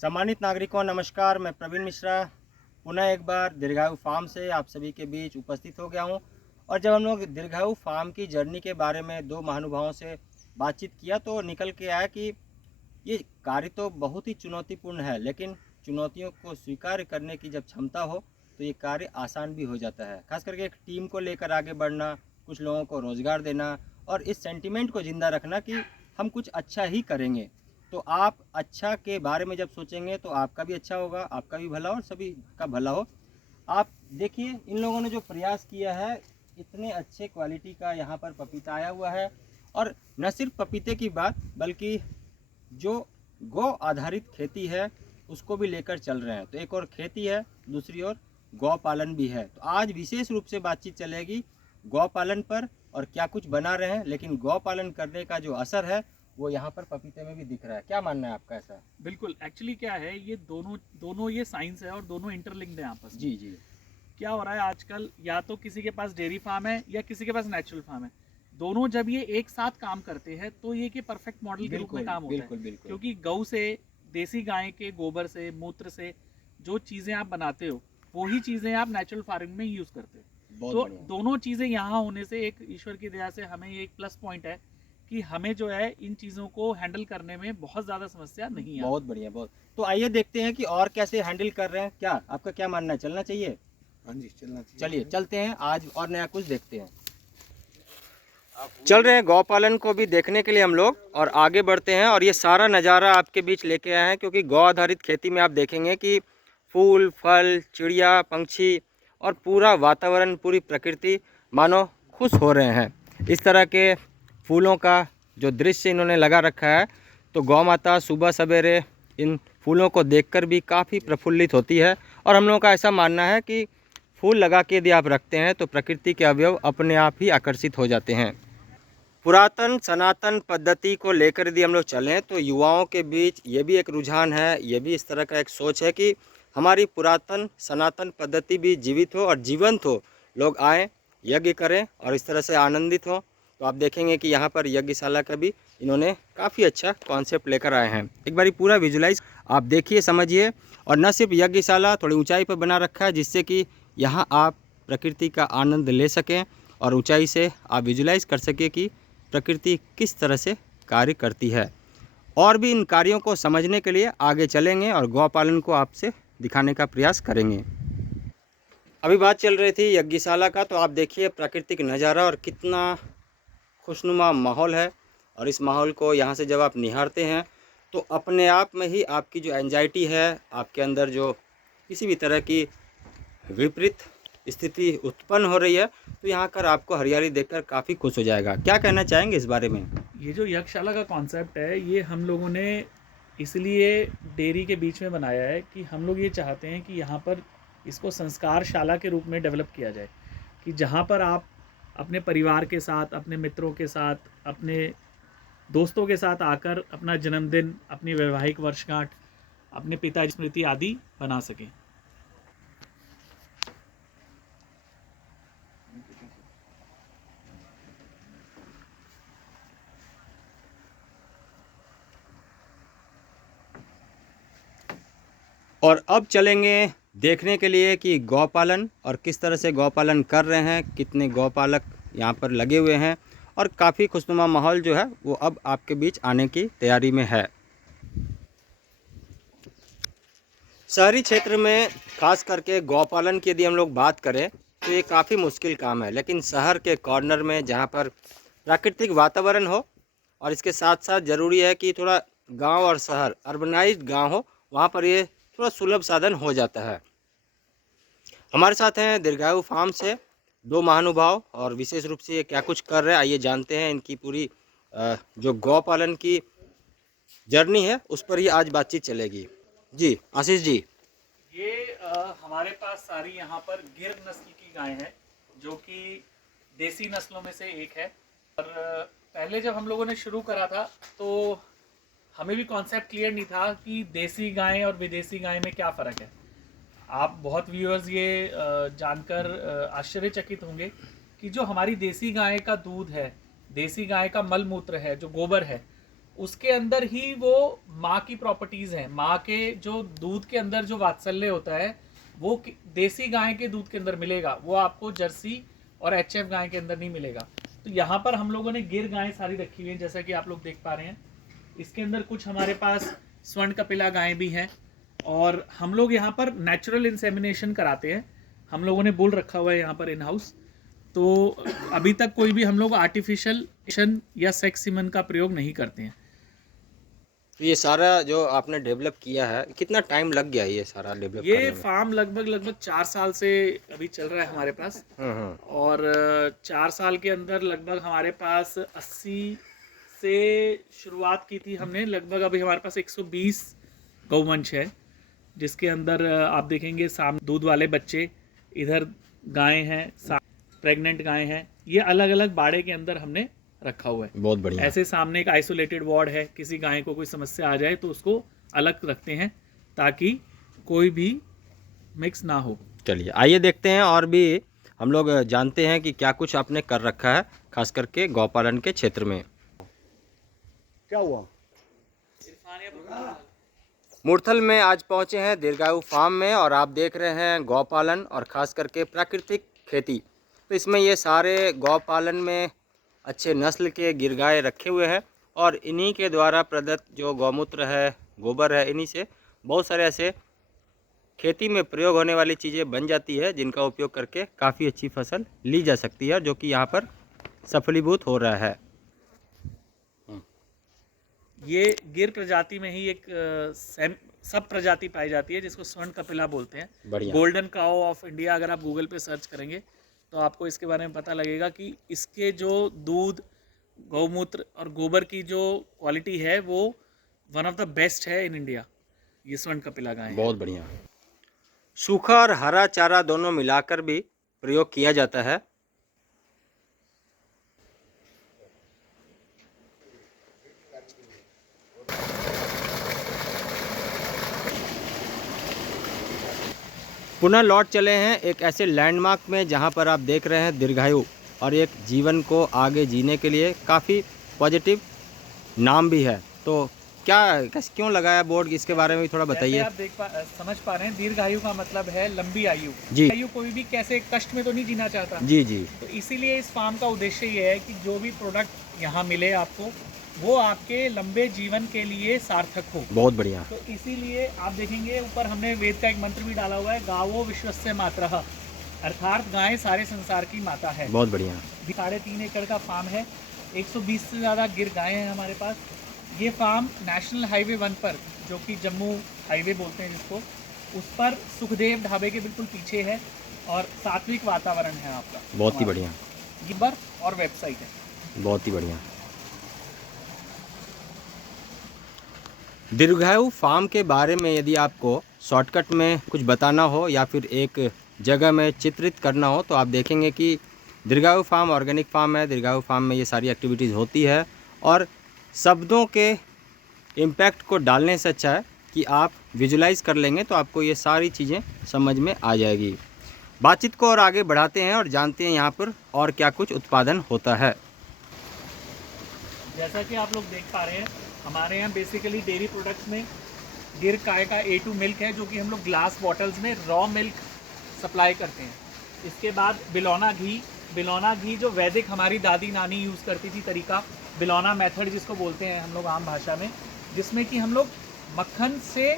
सम्मानित नागरिकों नमस्कार, मैं प्रवीण मिश्रा पुनः एक बार दीर्घायु फार्म से आप सभी के बीच उपस्थित हो गया हूं। और जब हम लोग दीर्घायु फार्म की जर्नी के बारे में दो महानुभावों से बातचीत किया तो निकल के आया कि ये कार्य तो बहुत ही चुनौतीपूर्ण है, लेकिन चुनौतियों को स्वीकार करने की जब क्षमता हो तो ये कार्य आसान भी हो जाता है। खास करके एक टीम को लेकर आगे बढ़ना, कुछ लोगों को रोज़गार देना और इस सेंटिमेंट को ज़िंदा रखना कि हम कुछ अच्छा ही करेंगे। तो आप अच्छा के बारे में जब सोचेंगे तो आपका भी अच्छा होगा, आपका भी भला हो और सभी का भला हो। आप देखिए इन लोगों ने जो प्रयास किया है, इतने अच्छे क्वालिटी का यहाँ पर पपीता आया हुआ है। और न सिर्फ पपीते की बात बल्कि जो गौ आधारित खेती है उसको भी लेकर चल रहे हैं। तो एक और खेती है, दूसरी ओर गौ पालन भी है। तो आज विशेष रूप से बातचीत चलेगी गौ पालन पर और क्या कुछ बना रहे हैं, लेकिन गौ पालन करने का जो असर है वो यहाँ पर पपीते में भी दिख रहा है। क्या मानना है आपका ऐसा? बिल्कुल, एक्चुअली क्या है, ये दोनों दोनों ये साइंस है और दोनों इंटरलिंक्ड है आपस में। जी जी। क्या हो रहा है आजकल, या तो किसी के पास डेयरी फार्म है या किसी के पास नेचुरल फार्म है, दोनों जब ये एक साथ काम करते हैं तो ये कि परफेक्ट मॉडल के रूप में काम होता बिल्कुल है। बिल्कुल। क्योंकि गऊ से, देसी गाय के गोबर से, मूत्र से जो चीज़ें आप बनाते हो वही चीज़ें आप नेचुरल फार्मिंग में यूज़ करते हो। तो दोनों चीज़ें यहाँ होने से एक ईश्वर की दया से हमें ये एक प्लस पॉइंट है कि हमें जो है इन चीज़ों को हैंडल करने में बहुत ज़्यादा समस्या नहीं है। बहुत बढ़िया, बहुत। तो आइए देखते हैं कि और कैसे हैंडल कर रहे हैं। क्या आपका क्या मानना है, चलना चाहिए? हाँ जी, चलना चाहिए। चलिए चलते हैं, आज और नया कुछ देखते हैं। चल रहे हैं गौपालन को भी देखने के लिए हम लोग और आगे बढ़ते हैं। और ये सारा नज़ारा आपके बीच लेके आए हैं क्योंकि गौ आधारित खेती में आप देखेंगे कि फूल फल, चिड़िया, पंछी और पूरा वातावरण, पूरी प्रकृति मानो खुश हो रहे हैं। इस तरह के फूलों का जो दृश्य इन्होंने लगा रखा है, तो गौ माता सुबह सवेरे इन फूलों को देखकर भी काफ़ी प्रफुल्लित होती है। और हम लोगों का ऐसा मानना है कि फूल लगा के यदि आप रखते हैं तो प्रकृति के अवयव अपने आप ही आकर्षित हो जाते हैं। पुरातन सनातन पद्धति को लेकर यदि हम लोग चलें तो युवाओं के बीच ये भी एक रुझान है, ये भी इस तरह का एक सोच है कि हमारी पुरातन सनातन पद्धति भी जीवित हो और जीवंत हो, लोग आएँ, यज्ञ करें और इस तरह से आनंदित हों। तो आप देखेंगे कि यहाँ पर यज्ञशाला का भी इन्होंने काफ़ी अच्छा कॉन्सेप्ट लेकर आए हैं। एक बारी पूरा विजुलाइज आप देखिए, समझिए। और न सिर्फ यज्ञशाला थोड़ी ऊंचाई पर बना रखा है जिससे कि यहाँ आप प्रकृति का आनंद ले सकें और ऊंचाई से आप विजुलाइज कर सकें कि प्रकृति किस तरह से कार्य करती है। और भी इन कार्यों को समझने के लिए आगे चलेंगे और गौपालन को आपसे दिखाने का प्रयास करेंगे। अभी बात चल रही थी यज्ञशाला का, तो आप देखिए प्राकृतिक नज़ारा और कितना खुशनुमा माहौल है। और इस माहौल को यहाँ से जब आप निहारते हैं तो अपने आप में ही आपकी जो एंजाइटी है, आपके अंदर जो किसी भी तरह की विपरीत स्थिति उत्पन्न हो रही है, तो यहाँ कर आपको हरियाली देखकर काफ़ी खुश हो जाएगा। क्या कहना चाहेंगे इस बारे में? ये जो यज्ञशाला का कॉन्सेप्ट है, ये हम लोगों ने इसलिए डेयरी के बीच में बनाया है कि हम लोग ये चाहते हैं कि यहाँ पर इसको संस्कारशाला के रूप में डेवलप किया जाए, कि जहाँ पर आप अपने परिवार के साथ, अपने मित्रों के साथ, अपने दोस्तों के साथ आकर अपना जन्मदिन, अपनी वैवाहिक वर्षगांठ, अपने पिता की स्मृति आदि बना सकें। और अब चलेंगे देखने के लिए कि गौपालन और किस तरह से गौपालन कर रहे हैं, कितने गौपालक यहाँ पर लगे हुए हैं। और काफ़ी खुशनुमा माहौल जो है वो अब आपके बीच आने की तैयारी में है। शहरी क्षेत्र में खास करके गौपालन की यदि हम लोग बात करें तो ये काफ़ी मुश्किल काम है, लेकिन शहर के कॉर्नर में जहाँ पर प्राकृतिक वातावरण हो और इसके साथ साथ ज़रूरी है कि थोड़ा गांव और शहर अर्बनाइज्ड गांव हो, वहाँ पर ये थोड़ा सुलभ साधन हो जाता है। हमारे साथ हैं दीर्घायु फार्म से दो महानुभाव और विशेष रूप से ये क्या कुछ कर रहे हैं, आइए जानते हैं। इनकी पूरी जो गौ पालन की जर्नी है उस पर ही आज बातचीत चलेगी। जी आशीष जी। ये हमारे पास सारी यहाँ पर गिर नस्ल की गाय है, जो कि देसी नस्लों में से एक है। और पहले जब हम लोगों ने शुरू करा था तो हमें भी कॉन्सेप्ट क्लियर नहीं था कि देसी गाय और विदेशी गाय में क्या फ़र्क है। आप बहुत व्यूअर्स ये जानकर आश्चर्यचकित होंगे कि जो हमारी देसी गाय का दूध है, देसी गाय का मल मूत्र है, जो गोबर है, उसके अंदर ही वो माँ की प्रॉपर्टीज हैं, माँ के जो दूध के अंदर जो वात्सल्य होता है वो देसी गाय के दूध के अंदर मिलेगा, वो आपको जर्सी और एचएफ गाय के अंदर नहीं मिलेगा। तो यहाँ पर हम लोगों ने गिर गायें सारी रखी हुई हैं, जैसा कि आप लोग देख पा रहे हैं। इसके अंदर कुछ हमारे पास स्वर्ण कपिला गायें भी हैं, और हम लोग यहाँ पर नेचुरल इंसेमिनेशन कराते हैं। हम लोगों ने बुल रखा हुआ है यहाँ पर इन हाउस, तो अभी तक कोई भी हम लोग आर्टिफिशियल या सेक्स सीमन का प्रयोग नहीं करते हैं। तो ये सारा जो आपने डेवलप किया है, कितना टाइम लग गया ये सारा डेवलप करने ये में? फार्म लगभग 4 साल से अभी चल रहा है हमारे पास। और 4 साल के अंदर लगभग हमारे पास 80 से शुरुआत की थी हमने, लगभग अभी हमारे पास 120 गौवंश है, जिसके अंदर आप देखेंगे सामने दूध वाले बच्चे, इधर गायें हैं, प्रेग्नेंट गायें हैं। ये अलग अलग बाड़े के अंदर हमने रखा हुआ है। बहुत बढ़िया। ऐसे सामने एक आइसोलेटेड वार्ड है, किसी गाय को कोई समस्या आ जाए तो उसको अलग रखते हैं ताकि कोई भी मिक्स ना हो। चलिए आइए देखते हैं, और भी हम लोग जानते हैं कि क्या कुछ आपने कर रखा है, खास करके गौपालन के क्षेत्र में। क्या हुआ? मुरथल में आज पहुंचे हैं दीर्घायु फार्म में, और आप देख रहे हैं गौपालन और ख़ास करके प्राकृतिक खेती। तो इसमें ये सारे गौपालन में अच्छे नस्ल के गिर गाय रखे हुए हैं, और इन्हीं के द्वारा प्रदत्त जो गौमूत्र है, गोबर है, इन्हीं से बहुत सारे ऐसे खेती में प्रयोग होने वाली चीज़ें बन जाती है, जिनका उपयोग करके काफ़ी अच्छी फसल ली जा सकती है, जो कि यहाँ पर सफलीभूत हो रहा है। ये गिर प्रजाति में ही एक सब प्रजाति पाई जाती है, जिसको स्वर्ण कपिला बोलते हैं। बढ़िया। गोल्डन काओ ऑफ इंडिया अगर आप गूगल पे सर्च करेंगे तो आपको इसके बारे में पता लगेगा कि इसके जो दूध, गौमूत्र और गोबर की जो क्वालिटी है वो वन ऑफ द बेस्ट है इन इंडिया। ये स्वर्ण कपिला गाय है। बहुत बढ़िया। सूखा और हरा चारा दोनों मिलाकर भी प्रयोग किया जाता है। पुनः लौट चले हैं एक ऐसे लैंडमार्क में जहां पर आप देख रहे हैं दीर्घायु और एक जीवन को आगे जीने के लिए काफ़ी पॉजिटिव नाम भी है। तो क्यों लगाया बोर्ड, इसके बारे में भी थोड़ा बताइए। आप समझ पा रहे हैं, दीर्घायु का मतलब है लंबी आयु। जी। आयु कोई भी कैसे कष्ट में तो नहीं जीना चाहता। जी जी। तो इसीलिए इस फार्म का उद्देश्य ये है कि जो भी प्रोडक्ट यहाँ मिले आपको, वो आपके लंबे जीवन के लिए सार्थक हो। बहुत बढ़िया। तो इसीलिए आप देखेंगे ऊपर हमने वेद का एक मंत्र भी डाला हुआ है, गावो विश्वस्य मातरः, अर्थात गाय सारे संसार की माता है। बहुत बढ़िया। 3.5 एकड़ का फार्म है, 120 से ज़्यादा गिर गायें हैं हमारे पास। ये फार्म नेशनल हाईवे 1 पर, जो कि जम्मू हाईवे बोलते हैं जिसको, उस पर सुखदेव ढाबे के बिल्कुल पीछे है, और सात्विक वातावरण है आपका। बहुत ही बढ़िया। नंबर और वेबसाइट है। बहुत ही बढ़िया। दीर्घायु फार्म के बारे में यदि आपको शॉर्टकट में कुछ बताना हो या फिर एक जगह में चित्रित करना हो, तो आप देखेंगे कि दीर्घायु फार्म ऑर्गेनिक फार्म है। दीर्घायु फार्म में ये सारी एक्टिविटीज़ होती है, और शब्दों के इम्पैक्ट को डालने से अच्छा है कि आप विजुलाइज कर लेंगे, तो आपको ये सारी चीज़ें समझ में आ जाएगी। बातचीत को और आगे बढ़ाते हैं और जानते हैं यहाँ पर और क्या कुछ उत्पादन होता है। जैसा कि आप लोग देख पा रहे हैं, हमारे यहाँ बेसिकली डेयरी प्रोडक्ट्स में गिर गाय का A2 मिल्क है, जो कि हम लोग ग्लास बॉटल्स में रॉ मिल्क सप्लाई करते हैं। इसके बाद बिलौना घी जो वैदिक हमारी दादी नानी यूज़ करती थी तरीका, बिलौना मेथड जिसको बोलते हैं हम लोग आम भाषा में, जिसमें कि हम लोग मक्खन से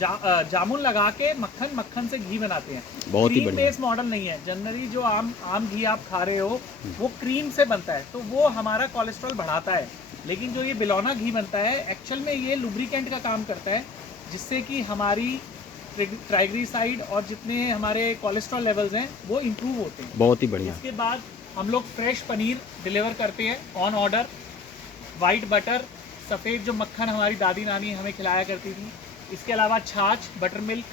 जामुन लगा के मक्खन से घी बनाते हैं। बहुत ही क्रीम बढ़िया। बेस मॉडल नहीं है। जनरली जो आम घी आप खा रहे हो वो क्रीम से बनता है, तो वो हमारा कोलेस्ट्रॉल बढ़ाता है। लेकिन जो ये बिलौना घी बनता है, एक्चुअल में ये लुब्रिकेंट का काम करता है, जिससे कि हमारी ट्राइग्लिसराइड और जितने हमारे कोलेस्ट्रॉल लेवल्स हैं वो इम्प्रूव होते हैं। बहुत ही बढ़िया। इसके बाद हम लोग फ्रेश पनीर डिलीवर करते हैं ऑन ऑर्डर। वाइट बटर, सफ़ेद जो मक्खन हमारी दादी नानी हमें खिलाया करती थी। इसके अलावा छाछ, बटर मिल्क,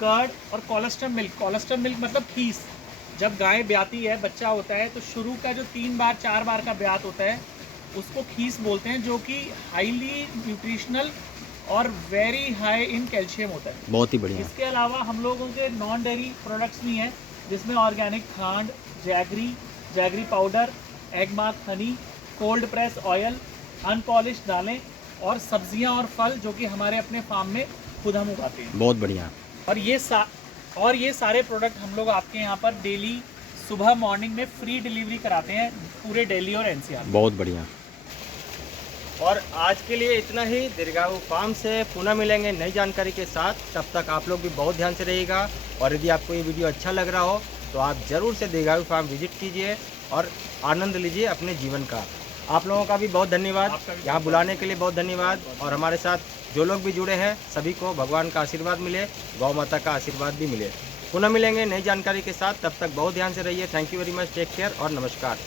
कर्ड और कोलेस्ट्रम मिल्क। कोलेस्ट्रम मिल्क मतलब खीस। जब गाय ब्याती है, बच्चा होता है, तो शुरू का जो 3 बार 4 बार का ब्यात होता है उसको खीस बोलते हैं, जो कि हाईली न्यूट्रिशनल और वेरी हाई इन कैल्शियम होता है। बहुत ही बढ़िया। इसके अलावा हम लोगों के नॉन डेयरी प्रोडक्ट्स भी हैं, जिसमें ऑर्गेनिक खांड, jaggery powder, egg mark Honey, cold press oil, unpolished दालें, और सब्जियां और फल जो कि हमारे अपने फार्म में खुद हम उगाते हैं। बहुत बढ़िया। और ये सारे प्रोडक्ट हम लोग आपके यहाँ पर डेली सुबह मॉर्निंग में फ्री डिलीवरी कराते हैं पूरे दिल्ली और एनसीआर। बहुत बढ़िया। और आज के लिए इतना ही। दीर्घायु फार्म से पुनः मिलेंगे नई जानकारी के साथ। तब तक आप लोग भी बहुत ध्यान से रहिएगा, और यदि आपको ये वीडियो अच्छा लग रहा हो तो आप ज़रूर से दीर्घायु फार्म विजिट कीजिए और आनंद लीजिए अपने जीवन का। आप लोगों का भी बहुत धन्यवाद, यहाँ बुलाने के लिए बहुत धन्यवाद। और हमारे साथ जो लोग भी जुड़े हैं सभी को भगवान का आशीर्वाद मिले, गौ माता का आशीर्वाद भी मिले। पुनः मिलेंगे नई जानकारी के साथ। तब तक बहुत ध्यान से रहिए। Thank you very much, take care और नमस्कार।